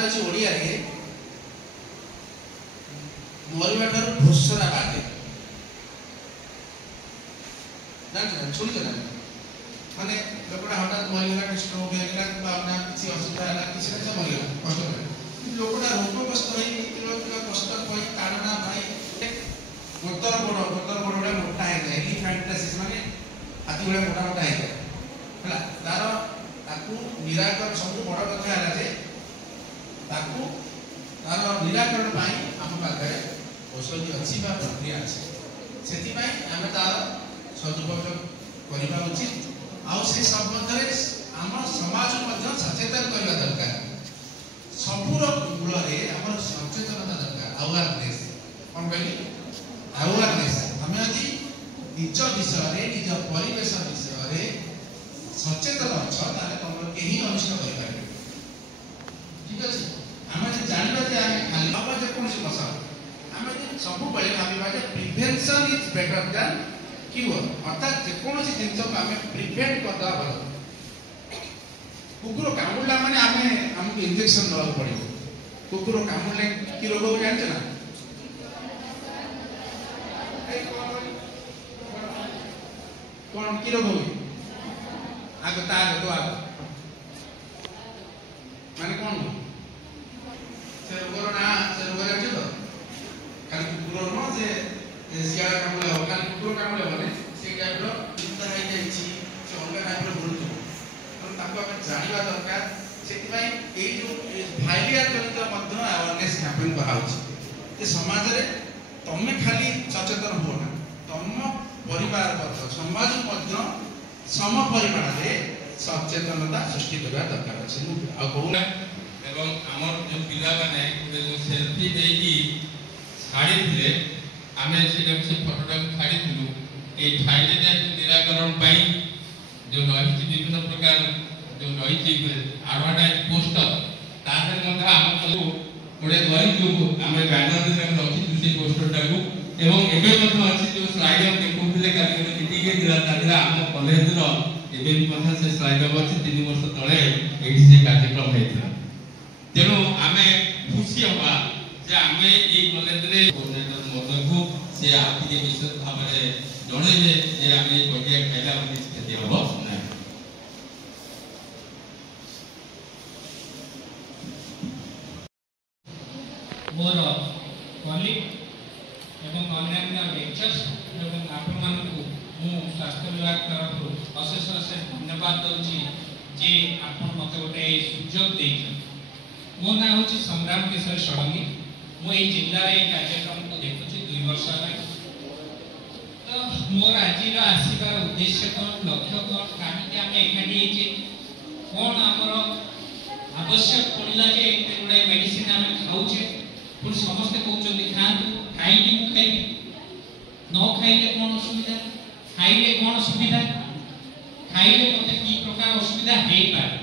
कथार अच्छे ओडिया रे मरिबा ठारू भोसरा बाटे ना छोड़ी ना माने लोकटा हठात मरिगला स्ट्रोक हेगला बाबना किसी असुविधा हला किसी ना मरिगला कष्ट करे लोकटा रोगग्रस्त होई किलो कष्ट होई कारणा भाई गोतर बड़ मोटा है एलिफैंटासिस माने हाथी बड़ा मोटा है हला तार ताकू निराकरण सब बड़ कथा है जे ताकू तार निराकरण पाई हम पाखरे औषधि अछि बा प्रक्रिया अछि सेति पाई हम तार सदुपयोग करबा उचित आउ से सब मधरे हम समाज मध्य सचेतन करबा दरकार सबुर मूल रे हमर सचेतनता दरकार अवेयरनेस कोन कहली अवेयरनेस हमें आज निज विषय रे निज परिवेश विषय रे सचेतन अच्छा ताले तुम केही अनिष्ट करि पारे ठीक अछि हम जे जानबा जे हम खाली अब जे कोन से मसा हम जे सब बेले भाबिबा जे prevention is better than cure अर्थात जे कोन से जिंस को हम प्रिवेंट करदा भलो कुकुर कामुडला माने हमको इंजेक्शन दवा पड़िबो कुकुर कामुडले की रोग हो जानछ ना कौन की रोग हो आगे तार तो आगे माने कौन से रोगर ना से रोगर अछि तो खाली कुकुर न जे सियार कामुले हो खाली कुकुर कामुले माने से टाइप रो चिंता है जाई छी से अलग टाइप रो बुलुतो और ताको हम जानिबा दरकार सेति भाई ए जो भाइलिया जनित मध्य अवेयरनेस कैंपेन कराउछि ए समाज रे तमे खाली सचेतन हो ना तम परिवार वर्ग समाज मध्य सम परिमाण रे सचेतनता सृष्टि करबा दरकार अछि आ कहूना एवं हमर जो पिला माने जो सेल्फी देकी छाड़ी दिले आमे से फोटोटा छाड़ी दिलु ए छाड़ी दे निराकरण पाई जो रही विभिन्न प्रकार जो रही एडवर्टाइज पोस्टर तारे मध्य हम को गोटे गरी जो आमे बैनर रे रखि से पोस्टर टाको एवं एबे मध्य अछि जो स्लाइड देखुले काली मीटिंग दिला तादिरा हम कॉलेज रो एबे मध्य से स्लाइड अछि 3 वर्ष तळे एठी से कार्यक्रम हेतला तेनो आमे खुशी होबा जे आमे ए कॉलेज रे कोऑर्डिनेटर महोदय को से आपके विशेष भाबरे जणैले जे आमे बगिया खाइला पनि स्थिति होबो ना मोर कॉलिग एवं अन्य लेक्चर्स एवं आपण मानकु मु स्वास्थ्य विभाग तरफ अशेष अशेष धन्यवाद दउची जे आपण मते गोटे सुजोग देइछन मो ना होची संग्राम केशर षडंगी मो ए जिल्ला रे कार्यक्रम को देखुची 2 वर्ष रे तो मोर आजिर आसीबार उद्देश्य कोन लक्ष्य कोन काहे हम एखाडी जे कोन हमर आवश्यक पड़िला जे एते मेडिसिन हम खाउचे पुर समस्त कहउचंदी खांतु खाइली खाइली न खाइले कोन असुविधा खाइले कोन सुविधा खाइले मते की प्रकार असुविधा हे पारे